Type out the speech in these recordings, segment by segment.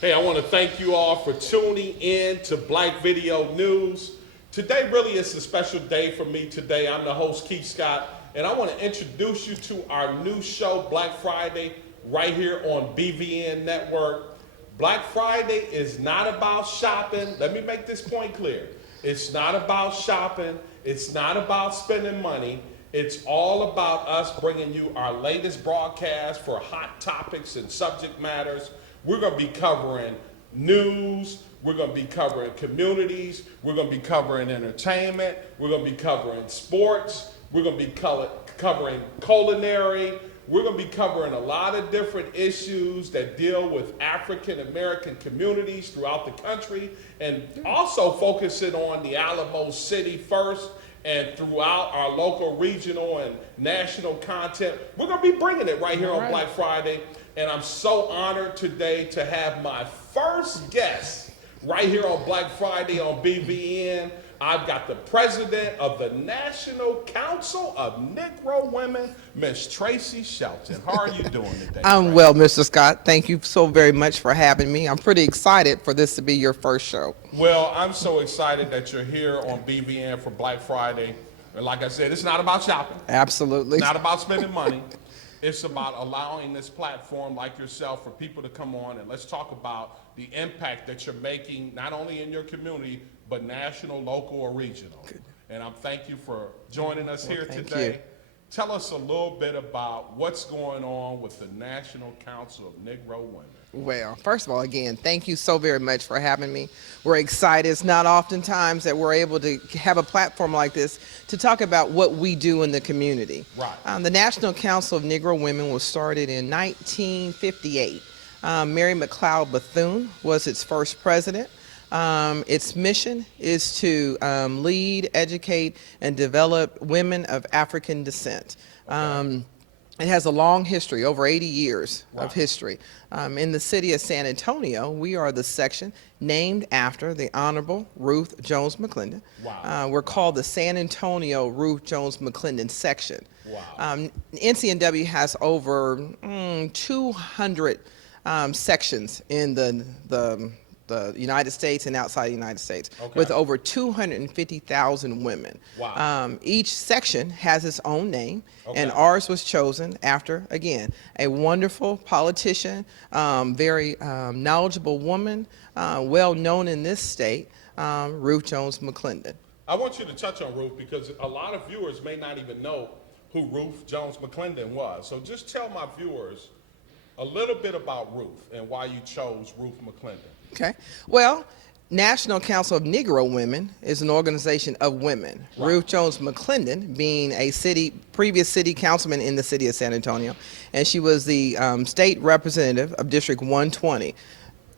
Hey, I want to thank you all for tuning in to Black Video News. Today really is a special day for me today. I'm the host, Keith Scott, and I want to introduce you to our new show, Black Friday, right here on BVN Network. Black Friday is not about shopping. Let me make this point clear. It's not about shopping. It's not about spending money. It's all about us bringing you our latest broadcast for hot topics and subject matters. We're going to be covering news, we're going to be covering communities, we're going to be covering entertainment, we're going to be covering sports, we're going to be covering culinary, we're going to be covering a lot of different issues that deal with African American communities throughout the country, and also focusing on the Alamo City first and throughout our local, regional, and national content. We're going to be bringing it right here on Black Friday. And I'm so honored today to have my first guest right here on Black Friday on BVN. I've got the president of the National Council of Negro Women, Miss Tracy Shelton. How are you doing today? I'm well, Mr. Scott. Thank you so very much for having me. I'm pretty excited for this to be your first show. Well, I'm so excited that you're here on BVN for Black Friday. And like I said, it's not about shopping. Absolutely. It's not about spending money. It's about allowing this platform like yourself for people to come on and let's talk about the impact that you're making, not only in your community, but national, local, or regional. Good. And I'm thank you for joining us here today. You. Tell us a little bit about what's going on with the National Council of Negro Women. Well, first of all, again, thank you so very much for having me. We're excited. It's not oftentimes that we're able to have a platform like this to talk about what we do in the community. Right. The National Council of Negro Women was started in 1958. Mary McLeod Bethune was its first president. Its mission is to lead, educate, and develop women of African descent. Okay. It has a long history, over 80 years of history. In the city of San Antonio, we are the section named after the Honorable Ruth Jones McClendon. Wow. We're called the San Antonio Ruth Jones McClendon section. Wow. NCNW has over 200 sections in the United States and outside the United States, with over 250,000 women. Wow. Each section has its own name, and ours was chosen after, again, a wonderful politician, very knowledgeable woman, well known in this state, Ruth Jones McClendon. I want you to touch on Ruth because a lot of viewers may not even know who Ruth Jones McClendon was. So just tell my viewers a little bit about Ruth and why you chose Ruth McClendon. Okay. Well, National Council of Negro Women is an organization of women. Right. Ruth Jones McClendon being a previous city councilman in the city of San Antonio, and she was the state representative of District 120.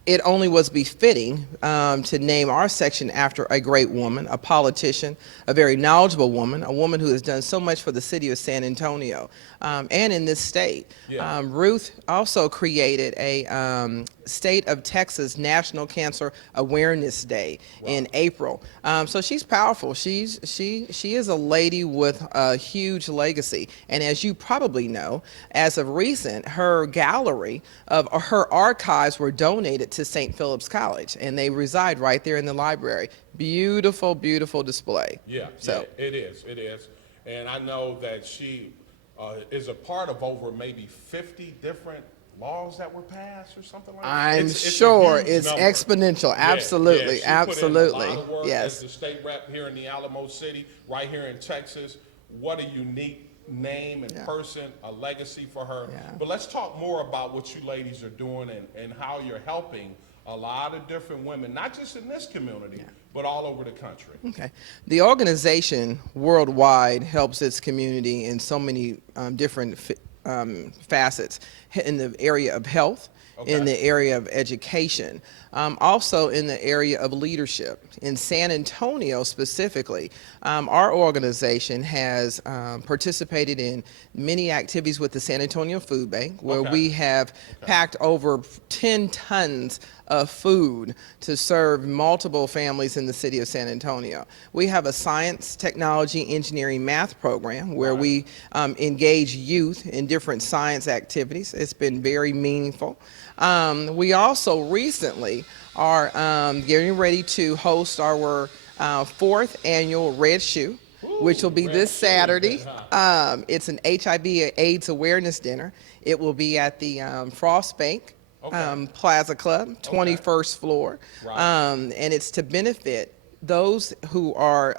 It only was befitting to name our section after a great woman, a politician, a very knowledgeable woman, a woman who has done so much for the city of San Antonio and in this state. Yeah. Ruth also created a State of Texas National Cancer Awareness Day in April. So she's powerful. She is a lady with a huge legacy. And as you probably know, as of recent, her gallery of her archives were donated to St. Philip's College, and they reside right there in the library. Beautiful, beautiful display. Yeah, so yeah, it is. And I know that she is a part of over maybe 50 different laws that were passed or something like that. I'm sure it's number. exponential. Absolutely, she absolutely. Put in a lot of work yes. As the state rep here in the Alamo City, right here in Texas. What a unique name and person, a legacy for her. Yeah. But let's talk more about what you ladies are doing and how you're helping a lot of different women, not just in this community, but all over the country. Okay. The organization worldwide helps its community in so many different facets, in the area of health, in the area of education, also in the area of leadership. In San Antonio specifically, our organization has participated in many activities with the San Antonio Food Bank, where we have packed over 10 tons of food to serve multiple families in the city of San Antonio. We have a science, technology, engineering, math program where we engage youth in different science activities. It's been very meaningful. We also recently are getting ready to host our fourth annual Red Shoe, which will be Red this Shoe Saturday. event, huh? It's an HIV/AIDS awareness dinner. It will be at the Frost Bank Okay. Plaza Club, 21st floor, Right. and it's to benefit those who are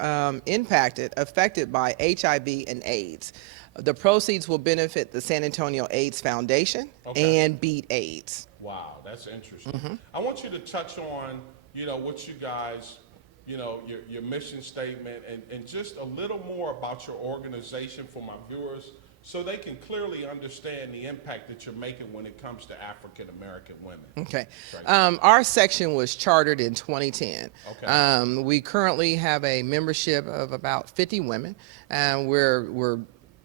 affected by HIV and AIDS. The proceeds will benefit the San Antonio AIDS Foundation Okay. and Beat AIDS. Wow, that's interesting. I want you to touch on, what you guys, your mission statement and just a little more about your organization for my viewers so they can clearly understand the impact that you're making when it comes to African American women. Okay. Tracy. Our section was chartered in 2010. Okay. We currently have a membership of about 50 women, and we're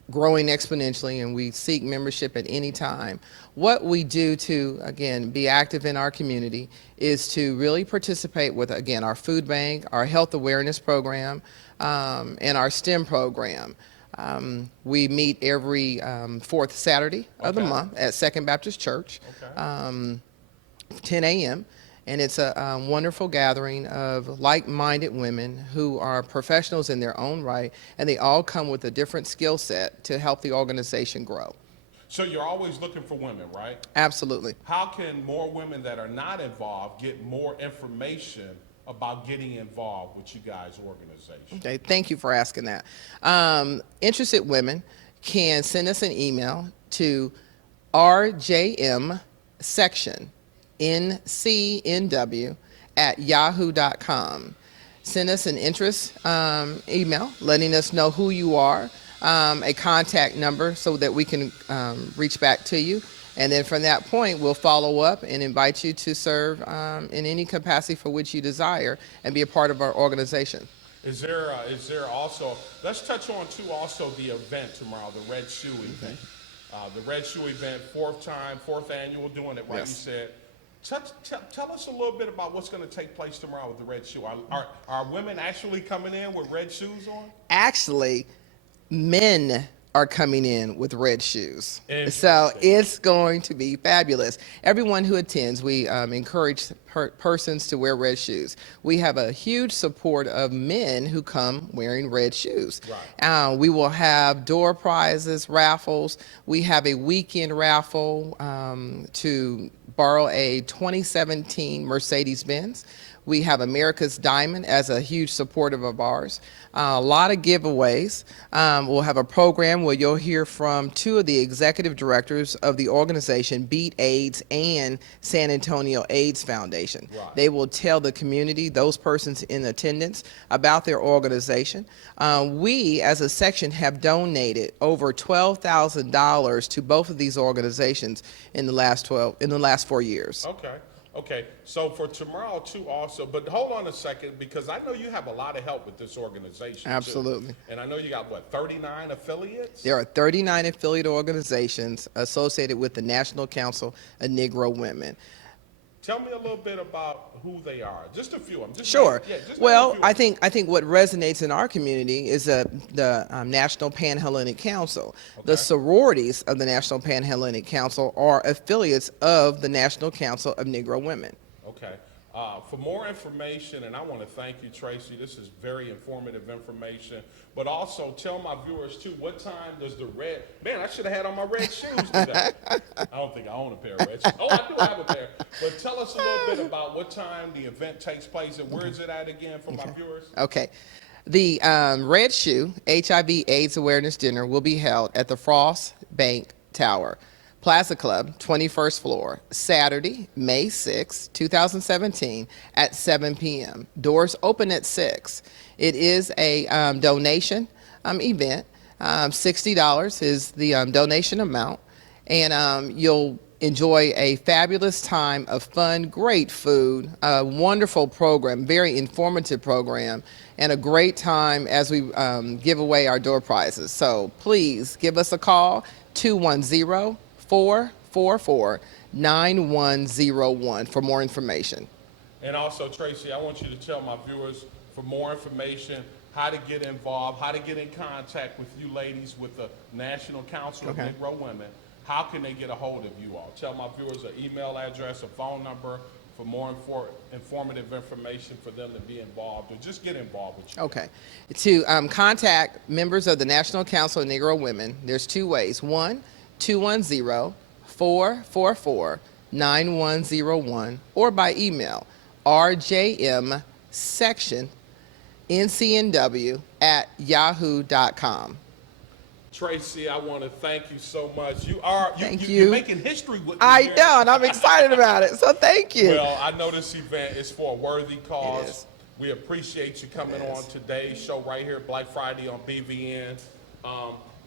growing exponentially, and we seek membership at any time. What we do to, again, be active in our community is to really participate with, again, our food bank, our health awareness program, and our STEM program. We meet every fourth Saturday of the Okay. month at Second Baptist Church, Okay. 10 a.m. And it's a wonderful gathering of like-minded women who are professionals in their own right, and they all come with a different skill set to help the organization grow. So you're always looking for women, right? Absolutely. How can more women that are not involved get more information about getting involved with you guys' organization? Okay, thank you for asking that. Interested women can send us an email to rjmsectionnw@yahoo.com. Send us an interest email letting us know who you are, a contact number so that we can reach back to you. And then from that point, we'll follow up and invite you to serve in any capacity for which you desire and be a part of our organization. Is there also, let's touch on too also the event tomorrow, the Red Shoe event. The Red Shoe event, fourth annual doing it, right? Yes. You said. Tell us a little bit about what's going to take place tomorrow with the Red Shoe. Are women actually coming in with red shoes on? Actually, men are coming in with red shoes. So Interesting. it's going to be fabulous. Everyone who attends, we encourage persons to wear red shoes. We have a huge support of men who come wearing red shoes. Right. We will have door prizes, raffles. We have a weekend raffle to borrow a 2017 Mercedes-Benz. We have America's Diamond as a huge supporter of ours. A lot of giveaways. We'll have a program where you'll hear from two of the executive directors of the organization, Beat AIDS and San Antonio AIDS Foundation. Right. They will tell the community, those persons in attendance, about their organization. We, as a section, have donated over $12,000 to both of these organizations in the last 4 years. Okay. So for tomorrow too also, but hold on a second because I know you have a lot of help with this organization too. Absolutely. And I know you got 39 affiliates? There are 39 affiliate organizations associated with the National Council of Negro Women. Tell me a little bit about who they are. Just a few. Sure. Just Well, name a few. I think what resonates in our community is the National Panhellenic Council. The Okay. sororities of the National Panhellenic Council are affiliates of the National Council of Negro Women. Okay. For more information, and I want to thank you, Tracy. This is very informative information. But also tell my viewers too, what time does the red? Man, I should have had on my red shoes today. I don't think I own a pair of red shoes. Oh, I do have a pair. But tell us a little bit about what time the event takes place and where is it at again for my viewers? Okay. The Red Shoe HIV/AIDS Awareness Dinner will be held at the Frost Bank Tower, Plaza Club, 21st floor, Saturday, May 6, 2017 at 7 p.m. Doors open at 6. It is a donation event. $60 is the donation amount, and you'll enjoy a fabulous time of fun, great food, a wonderful program, very informative program, and a great time as we give away our door prizes. So please give us a call, 210-444-9101 for more information. And also, Tracy, I want you to tell my viewers for more information, how to get involved, how to get in contact with you ladies with the National Council of Okay. Negro Women, how can they get a hold of you all? Tell my viewers an email address, a phone number for more informative information for them to be involved or just get involved with you. Okay. To contact members of the National Council of Negro Women, there's two ways. One, 210-444-9101, or by email, rjmsectionncnw@yahoo.com. Tracy, I want to thank you so much. Thank You're you. making history with me I here. know, and I'm excited about it, so thank you. Well, I know this event is for a worthy It cause. is. We appreciate you coming on today's show right here, Black Friday on BVN.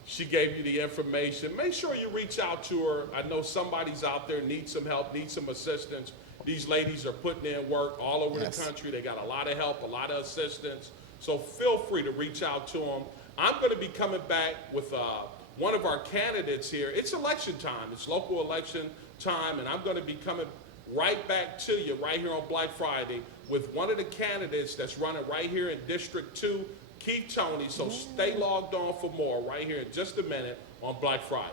She gave you the information. Make sure you reach out to her. I know somebody's out there needs some help, needs some assistance. These ladies are putting in work all over the country. They got a lot of help, a lot of assistance. So feel free to reach out to them. I'm going to be coming back with one of our candidates here. It's election time. It's local election time, and I'm going to be coming right back to you right here on Black Friday with one of the candidates that's running right here in District 2, Keith Toney. So stay logged on for more right here in just a minute on Black Friday.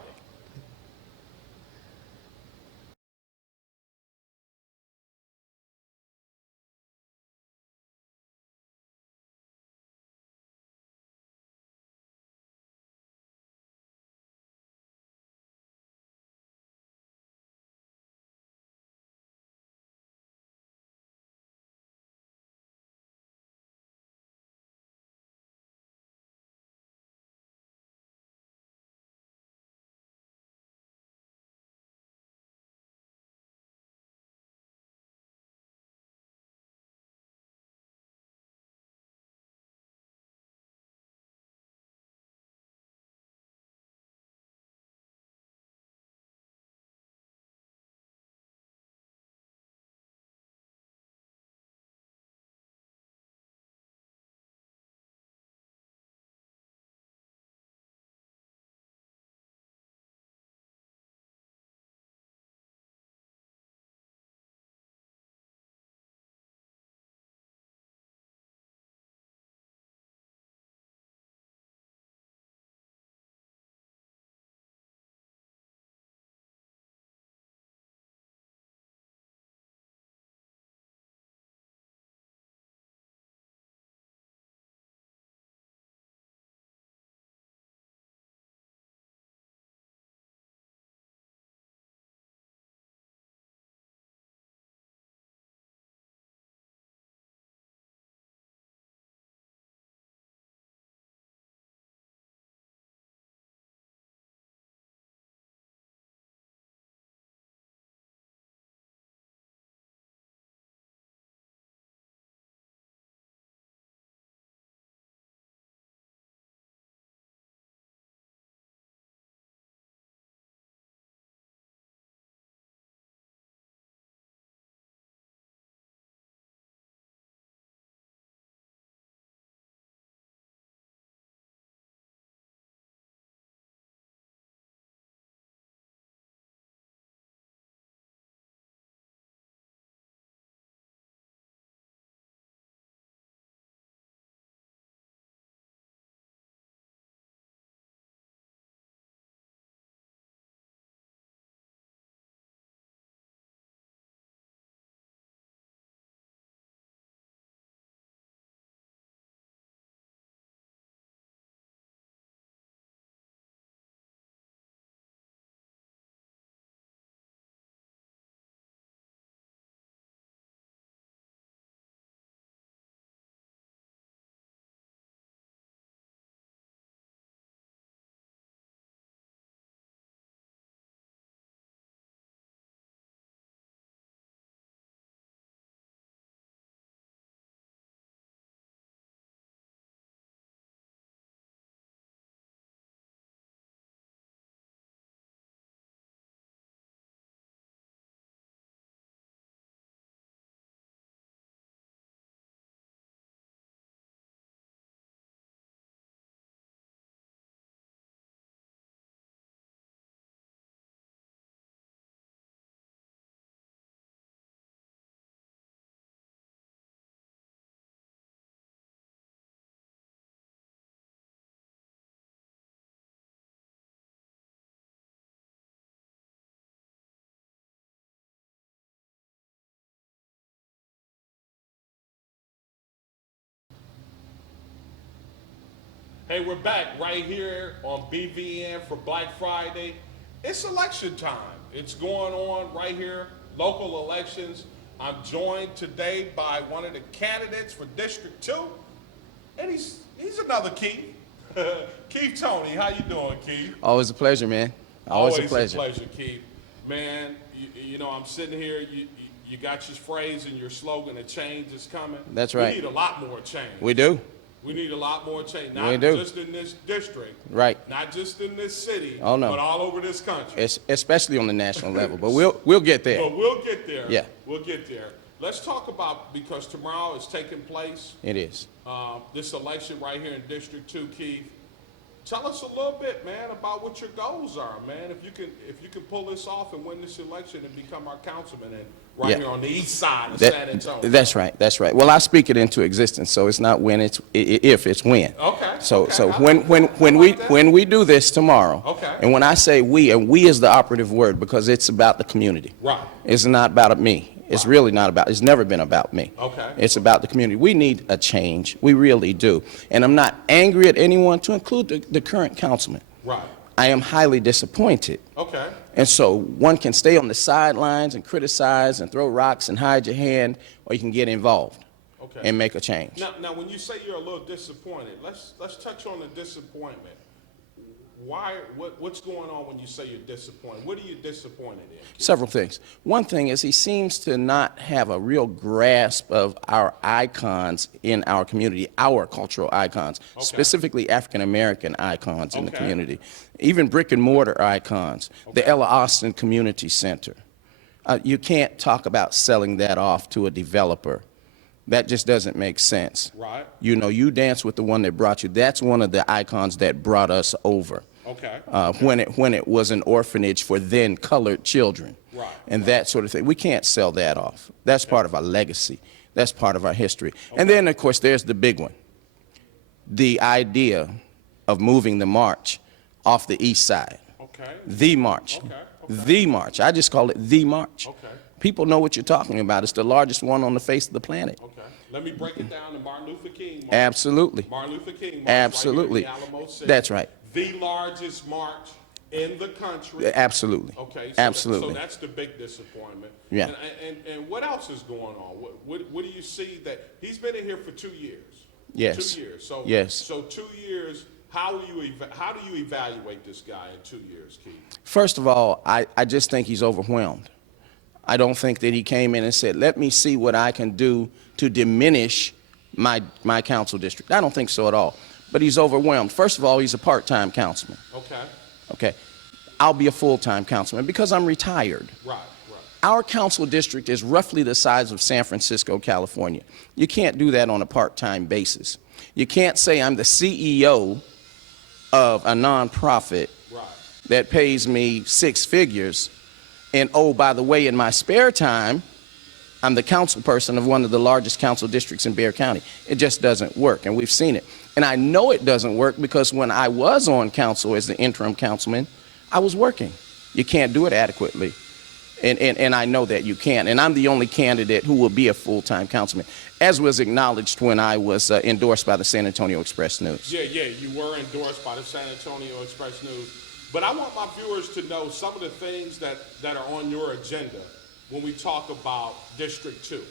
Hey, we're back right here on BVN for Black Friday. It's election time. It's going on right here, local elections. I'm joined today by one of the candidates for District 2, and he's another Keith. Keith Tony, how you doing, Keith? Always a pleasure, man. Always a pleasure. Keith. Man, you know, I'm sitting here, you got your phrase and your slogan, a change is coming. That's right. We need a lot more change. We do. We need a lot more change, We not do. just in this district, Right. not just in this city, Oh, no. but all over this country. Especially on the national level, but we'll get there. But we'll get there. Yeah. We'll get there. Let's talk about, because tomorrow is taking place, It is. this election right here in District 2, Keith. Tell us a little bit, man, about what your goals are, man. If you can pull this off and win this election and become our councilman and right Yeah. here on the east side of San Antonio. That's right. That's right. Well, I speak it into existence, so it's not when, it's if, it's when. Okay. So okay. so I like that. when we do this tomorrow, Okay. and when I say we, and we is the operative word because it's about the community. Right. It's not about me. It's Right. really not about, it's never been about me. Okay. It's about the community. We need a change. We really do. And I'm not angry at anyone, to include the current councilman. Right. I am highly disappointed. Okay. And so one can stay on the sidelines and criticize and throw rocks and hide your hand, or you can get involved Okay. and make a change. Now, when you say you're a little disappointed, let's touch on the disappointment. Why? What's going on when you say you're disappointed? What are you disappointed in? Several things. One thing is he seems to not have a real grasp of our icons in our community, our cultural icons, Okay. specifically African-American icons in the Okay. community, even brick and mortar icons, the Ella Austin Community Center. You can't talk about selling that off to a developer. That just doesn't make sense. Right. You know, you dance with the one that brought you. That's one of the icons that brought us over. Okay. When it was an orphanage for then colored children. Right. And that sort of thing. We can't sell that off. That's part of our legacy. That's part of our history. And then, of course, there's the big one. The idea of moving the march off the east side. Okay. The march. Okay. The march. I just call it the march. Okay. People know what you're talking about. It's the largest one on the face of the planet. Okay. Let me break it down to Martin Luther King. Absolutely. Martin Luther King march Absolutely. right here in the Alamo City. That's right. The largest march in the country. Absolutely. Okay. Absolutely. So that's the big disappointment. Yeah. And what else is going on? What do you see that he's been in here for 2 years? Yes. 2 years. So Yes. So 2 years. How do you evaluate this guy in 2 years, Keith? First of all, I just think he's overwhelmed. I don't think that he came in and said, let me see what I can do to diminish my council district. I don't think so at all. But he's overwhelmed. First of all, he's a part-time councilman. Okay. Okay. I'll be a full-time councilman because I'm retired. Right. Our council district is roughly the size of San Francisco, California. You can't do that on a part-time basis. You can't say I'm the CEO of a nonprofit Right. that pays me 6 figures, and oh, by the way, in my spare time, I'm the council person of one of the largest council districts in Bexar County. It just doesn't work, and we've seen it. And I know it doesn't work because when I was on council as the interim councilman, I was working. You can't do it adequately. And I know that you can't. And I'm the only candidate who will be a full-time councilman, as was acknowledged when I was endorsed by the San Antonio Express News. Yeah, you were endorsed by the San Antonio Express News. But I want my viewers to know some of the things that are on your agenda when we talk about District 2.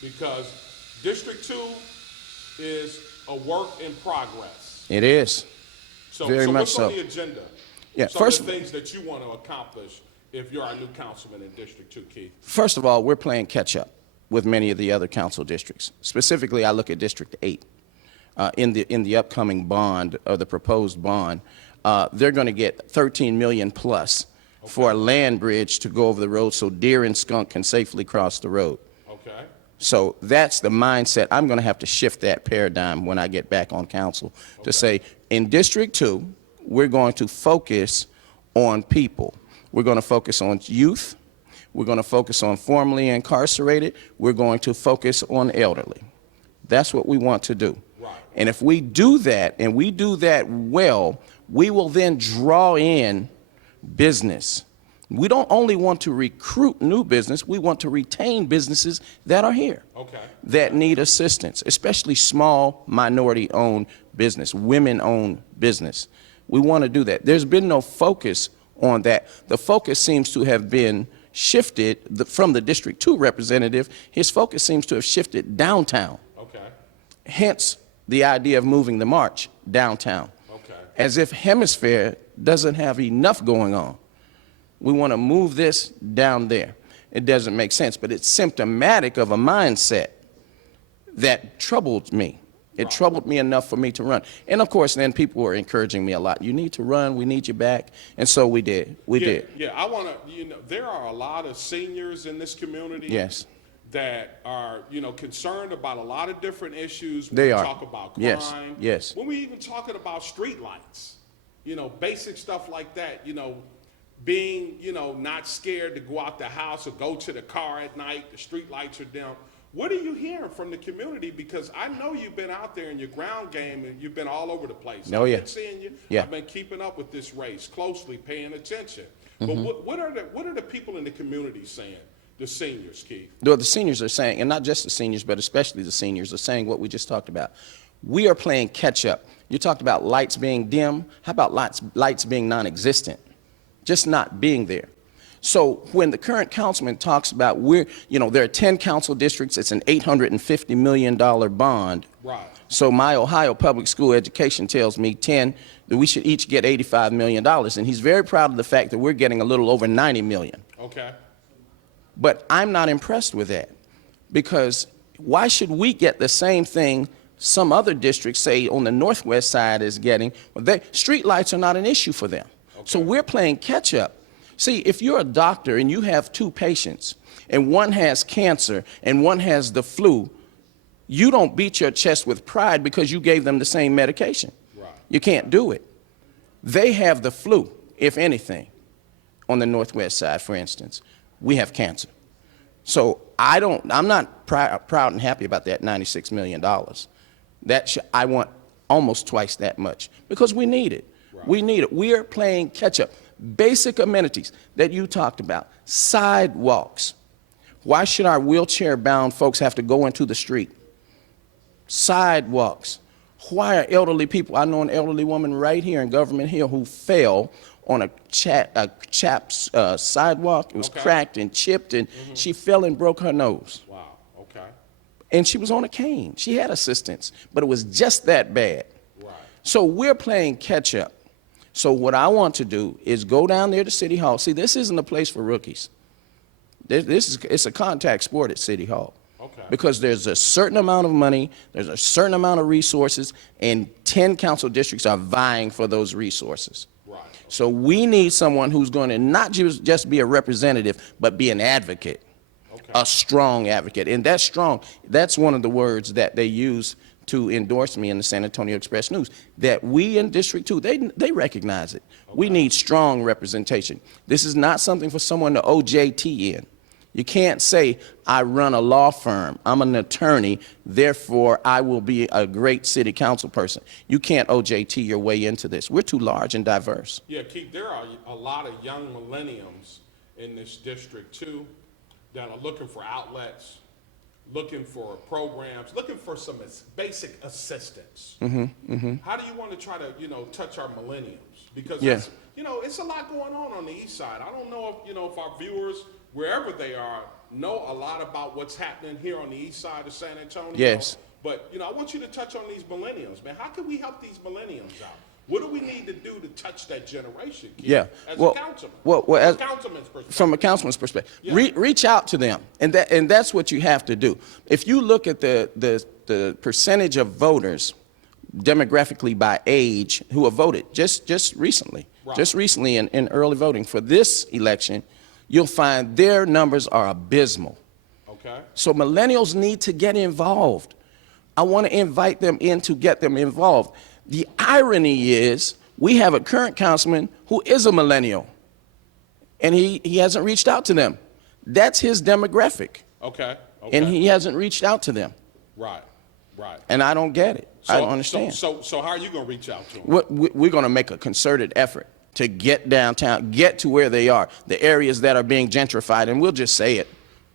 Because District 2 is a work in progress. It is. So, Very much what's on so. the agenda? Yeah, Some first of the things that you want to accomplish if you're our new councilman in District 2, Keith. First of all, we're playing catch-up with many of the other council districts. Specifically, I look at District 8. In the upcoming bond, or the proposed bond, they're going to get $13 million plus for a land bridge to go over the road so deer and skunk can safely cross the road. Okay. So that's the mindset. I'm going to have to shift that paradigm when I get back on council to say, in District 2, we're going to focus on people. We're going to focus on youth. We're going to focus on formerly incarcerated. We're going to focus on elderly. That's what we want to do. Right. And if we do that, and we do that well, we will then draw in business. We don't only want to recruit new business, we want to retain businesses that are here. Okay. That need assistance, especially small minority-owned business, women-owned business. We want to do that. There's been no focus on that. The focus seems to have been shifted from the District 2 representative. His focus seems to have shifted downtown. Okay. Hence, the idea of moving the march downtown. Okay. As if Hemisphere doesn't have enough going on. We want to move this down there. It doesn't make sense, but it's symptomatic of a mindset that troubled me. It troubled me enough for me to run. And of course, then people were encouraging me a lot. You need to run, we need you back. And so we did. We did. Yeah, I want to, there are a lot of seniors in this community. Yes. That are, concerned about a lot of different issues when They we are. talk about crime. Yes, yes. When we even talking about street lights, basic stuff like that, being, not scared to go out the house or go to the car at night, the street lights are down. What are you hearing from the community? Because I know you've been out there in your ground game and you've been all over the place. Oh, yeah. I've been seeing you. Yeah. I've been keeping up with this race closely, paying attention. Mm-hmm. But what are the people in the community saying? The seniors, Keith. Well, the seniors are saying, and not just the seniors, but especially the seniors are saying what we just talked about. We are playing catch up. You talked about lights being dim. How about lights being non-existent? Just not being there. So when the current councilman talks about there are 10 council districts, it's an $850 million bond. Right. So my Ohio public school education tells me 10, that we should each get $85 million. And he's very proud of the fact that we're getting a little over $90 million. Okay. But I'm not impressed with that, because why should we get the same thing some other districts, say on the northwest side, is getting? Well, street lights are not an issue for them. Okay. So we're playing catch up. See, if you're a doctor and you have two patients and one has cancer and one has the flu, you don't beat your chest with pride because you gave them the same medication. Right. You can't do it. They have the flu, if anything, on the northwest side, for instance. We have cancer. So I'm not proud and happy about that $96 million. I want almost twice that much because we need it. Right. We need it. We are playing catch up. Basic amenities that you talked about, sidewalks. Why should our wheelchair-bound folks have to go into the street? Sidewalks. Why are elderly people? I know an elderly woman right here in Government Hill who fell on a chap's sidewalk. It was cracked and chipped, and she fell and broke her nose. Wow, okay. And she was on a cane. She had assistance, but it was just that bad. Right. So we're playing catch up. So what I want to do is go down there to City Hall. See, this isn't a place for rookies. It's a contact sport at City Hall. Okay. Because there's a certain amount of money, there's a certain amount of resources, and 10 council districts are vying for those resources. Right. So we need someone who's going to not just be a representative, but be an advocate, a strong advocate. And that's strong. That's one of the words that they use to endorse me in the San Antonio Express News, that we in District 2, they recognize it. We need strong representation. This is not something for someone to OJT in. You can't say, I run a law firm, I'm an attorney, therefore I will be a great city council person. You can't OJT your way into this. We're too large and diverse. Yeah, Keith, there are a lot of young millenniums in this district too that are looking for outlets, looking for programs, looking for some basic assistance. How do you want to try to, touch our millenniums? Because that's, it's a lot going on the east side. I don't know if, if our viewers, wherever they are, know a lot about what's happening here on the east side of San Antonio. Yes. But, I want you to touch on these millennials, man. How can we help these millennials out? What do we need to do to touch that generation, Keith, as a councilman? From a councilman's perspective. From a councilman's perspective. Yeah. Reach out to them, and that's what you have to do. If you look at the percentage of voters demographically by age who have voted just recently, in early voting for this election, you'll find their numbers are abysmal. Okay. So millennials need to get involved. I want to invite them in to get them involved. The irony is we have a current councilman who is a millennial, and he hasn't reached out to them. That's his demographic. Okay. And he hasn't reached out to them. Right. And I don't get it. I don't understand. So how are you going to reach out to him? We're going to make a concerted effort to get downtown, get to where they are, the areas that are being gentrified, and we'll just say it.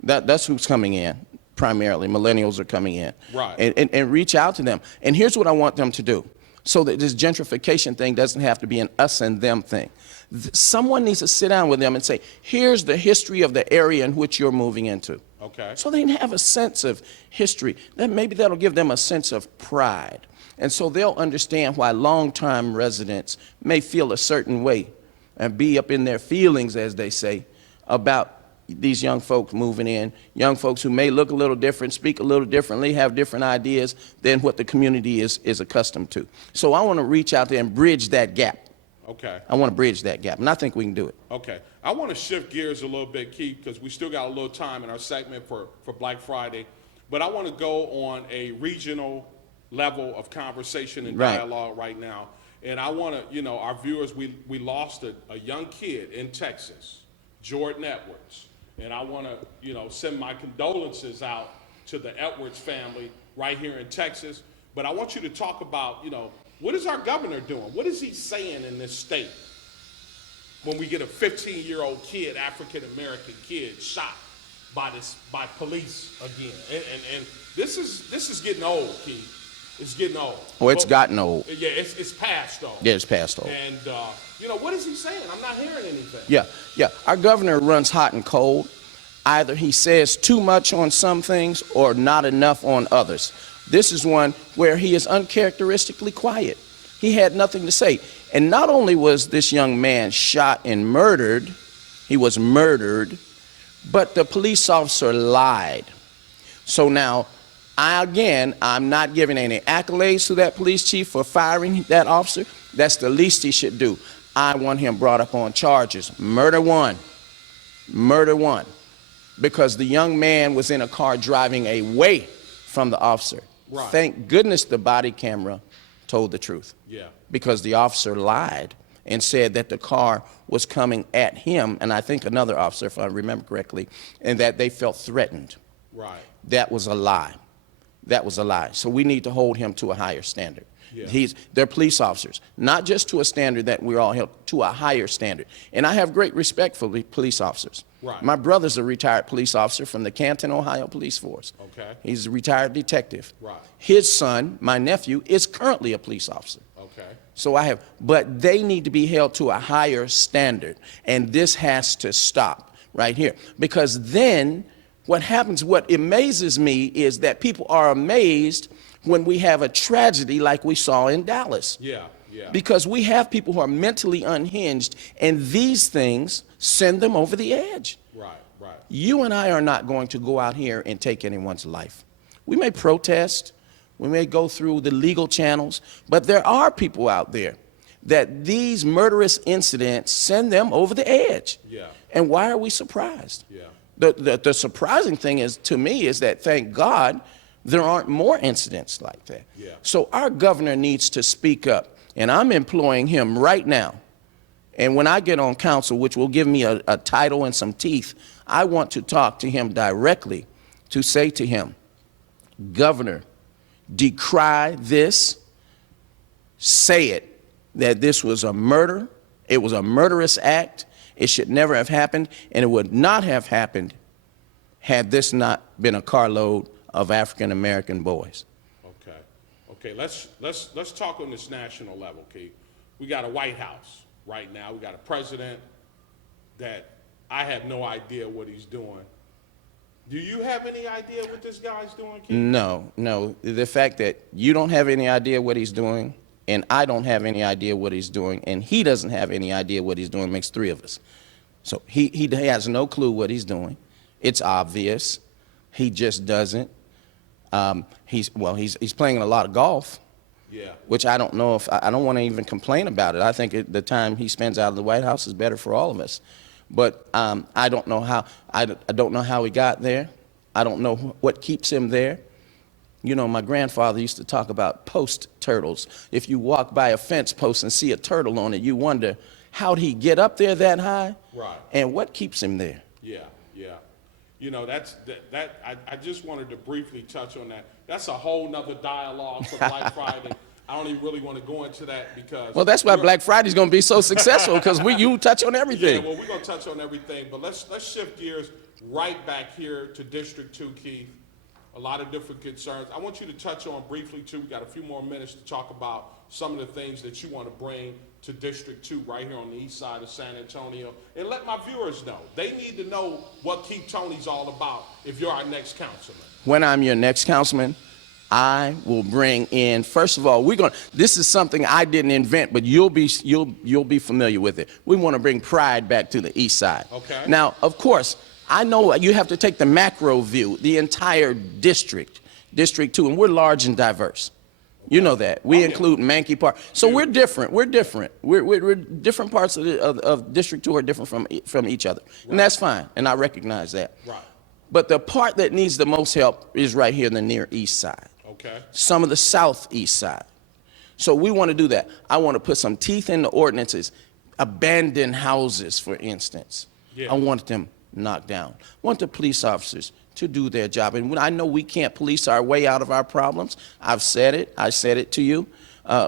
That's who's coming in, primarily. Millennials are coming in. Right. And reach out to them. And here's what I want them to do, so that this gentrification thing doesn't have to be an us and them thing. Someone needs to sit down with them and say, here's the history of the area in which you're moving into. Okay. So they can have a sense of history. Maybe that'll give them a sense of pride. And so they'll understand why longtime residents may feel a certain way and be up in their feelings, as they say, about these young folks moving in, young folks who may look a little different, speak a little differently, have different ideas than what the community is accustomed to. So I want to reach out there and bridge that gap. Okay. I want to bridge that gap, and I think we can do it. Okay. I want to shift gears a little bit, Keith, because we still got a little time in our segment for Black Friday. But I want to go on a regional level of conversation and Right. dialogue right now. And I want to, our viewers, we lost a young kid in Texas, Jordan Edwards. And I want to, send my condolences out to the Edwards family right here in Texas. But I want you to talk about, what is our governor doing? What is he saying in this state when we get a 15-year-old kid, African-American kid, shot by police again? And this is getting old, Keith. It's getting old. Oh, it's gotten old. Yeah, it's past old. Yeah, it's past old. And, what is he saying? I'm not hearing anything. Yeah. Our governor runs hot and cold. Either he says too much on some things or not enough on others. This is one where he is uncharacteristically quiet. He had nothing to say. And not only was this young man shot and murdered, he was murdered, but the police officer lied. So now, I'm not giving any accolades to that police chief for firing that officer. That's the least he should do. I want him brought up on charges. Murder one. Because the young man was in a car driving away from the officer. Right. Thank goodness the body camera told the truth. Yeah. Because the officer lied and said that the car was coming at him, and I think another officer, if I remember correctly, and that they felt threatened. Right. That was a lie. So we need to hold him to a higher standard. Yeah. They're police officers, not just to a standard that we're all held to, a higher standard. And I have great respect for the police officers. Right. My brother's a retired police officer from the Canton, Ohio Police Force. Okay. He's a retired detective. Right. His son, my nephew, is currently a police officer. Okay. But they need to be held to a higher standard. And this has to stop right here. Because then what amazes me is that people are amazed when we have a tragedy like we saw in Dallas. Yeah. Because we have people who are mentally unhinged, and these things send them over the edge. Right. You and I are not going to go out here and take anyone's life. We may protest, we may go through the legal channels, but there are people out there that these murderous incidents send them over the edge. Yeah. And why are we surprised? Yeah. The surprising thing is, to me, is that, thank God, there aren't more incidents like that. Yeah. So our governor needs to speak up, and I'm employing him right now. And when I get on council, which will give me a title and some teeth, I want to talk to him directly to say to him, Governor, decry this, say it, that this was a murder, it was a murderous act, it should never have happened, and it would not have happened had this not been a carload of African-American boys. Okay. Let's talk on this national level, Keith. We got a White House right now. We got a president that I have no idea what he's doing. Do you have any idea what this guy's doing, Keith? No. The fact that you don't have any idea what he's doing, and I don't have any idea what he's doing, and he doesn't have any idea what he's doing makes three of us. So he has no clue what he's doing. It's obvious. He just doesn't. He's playing a lot of golf. Yeah. Which I don't know if I don't want to even complain about it. I think the time he spends out of the White House is better for all of us. But I don't know how. I don't know how he got there. I don't know what keeps him there. You know, my grandfather used to talk about post turtles. If you walk by a fence post and see a turtle on it, you wonder, how'd he get up there that high? Right. And what keeps him there? Yeah. You know, I just wanted to briefly touch on that. That's a whole nother dialogue for Black Friday. I don't even really want to go into that because. Well, that's why Black Friday's going to be so successful, because you touch on Yeah, everything. well, we're going to touch on everything, but let's shift gears right back here to District 2, Keith. A lot of different concerns. I want you to touch on briefly, too. We got a few more minutes to talk about some of the things that you want to bring to District 2 right here on the east side of San Antonio. And let my viewers know. They need to know what Keith Tony's all about if you're our next councilman. When I'm your next councilman, I will bring in, first of all, this is something I didn't invent, but you'll be familiar with it. We want to bring pride back to the east side. Okay. Now, of course, I know you have to take the macro view, the entire district, District 2, and we're large and diverse. You know that. We include Mankey Park. So we're different. We're different. We're different parts of District 2 are different from each other. Right. And that's fine, and I recognize that. Right. But the part that needs the most help is right here in the near east side. Okay. Some of the southeast side. So we want to do that. I want to put some teeth in the ordinances. Abandoned houses, for instance. Yeah. I want them knocked down. I want the police officers to do their job. And when I know we can't police our way out of our problems. I've said it. I said it to you.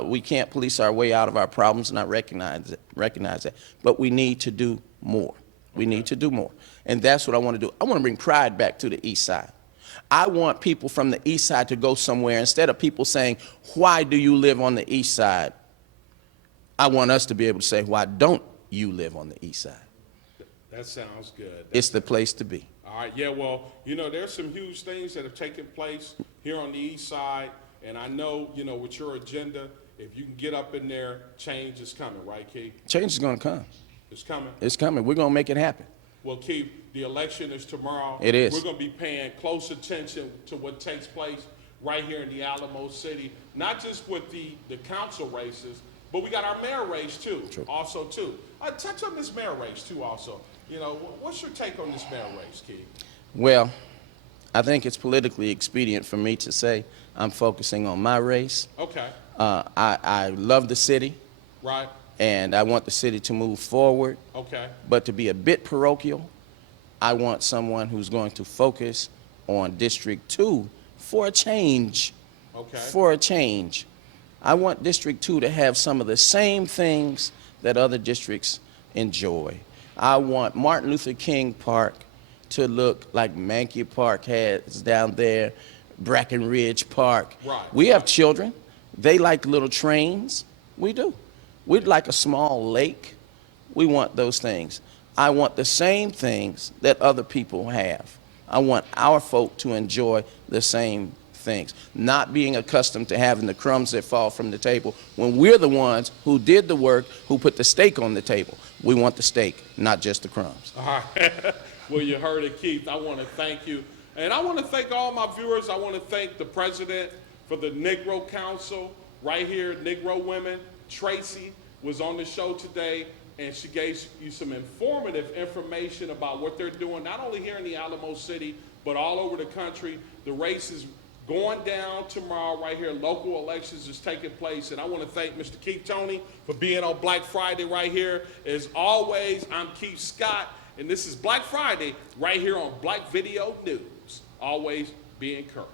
We can't police our way out of our problems, and I recognize that. But we need to do more. We need to do more. And that's what I want to do. I want to bring pride back to the east side. I want people from the east side to go somewhere. Instead of people saying, why do you live on the east side? I want us to be able to say, why don't you live on the east side? That sounds good. It's the place to be. All right, yeah, well, there's some huge things that have taken place here on the east side, and I know, with your agenda, if you can get up in there, change is coming, right, Keith? Change is going to come. It's coming? It's coming. We're going to make it happen. Well, Keith, the election is tomorrow. It is. We're going to be paying close attention to what takes place right here in the Alamo City, not just with the council races, but we got our mayor race, too, True. also, too. Touch on this mayor race, too, also. What's your take on this mayor race, Keith? Well, I think it's politically expedient for me to say I'm focusing on my race. Okay. I love the city. Right. And I want the city to move forward. Okay. But to be a bit parochial, I want someone who's going to focus on District 2 for a change. Okay. For a change. I want District 2 to have some of the same things that other districts enjoy. I want Martin Luther King Park to look like Mankey Park has down there, Brackenridge Park. Right. We have children. They like little trains. We do. We'd like a small lake. We want those things. I want the same things that other people have. I want our folk to enjoy the same things, not being accustomed to having the crumbs that fall from the table when we're the ones who did the work, who put the steak on the table. We want the steak, not just the crumbs. All right. Well, you heard it, Keith. I want to thank you. And I want to thank all my viewers. I want to thank the president for the Negro Council right here, Negro Women. Tracy was on the show today, and she gave you some informative information about what they're doing, not only here in the Alamo City, but all over the country. The race is going down tomorrow right here. Local elections is taking place, and I want to thank Mr. Keith Tony for being on Black Friday right here. As always, I'm Keith Scott, and this is Black Friday right here on Black Video News. Always be encouraged.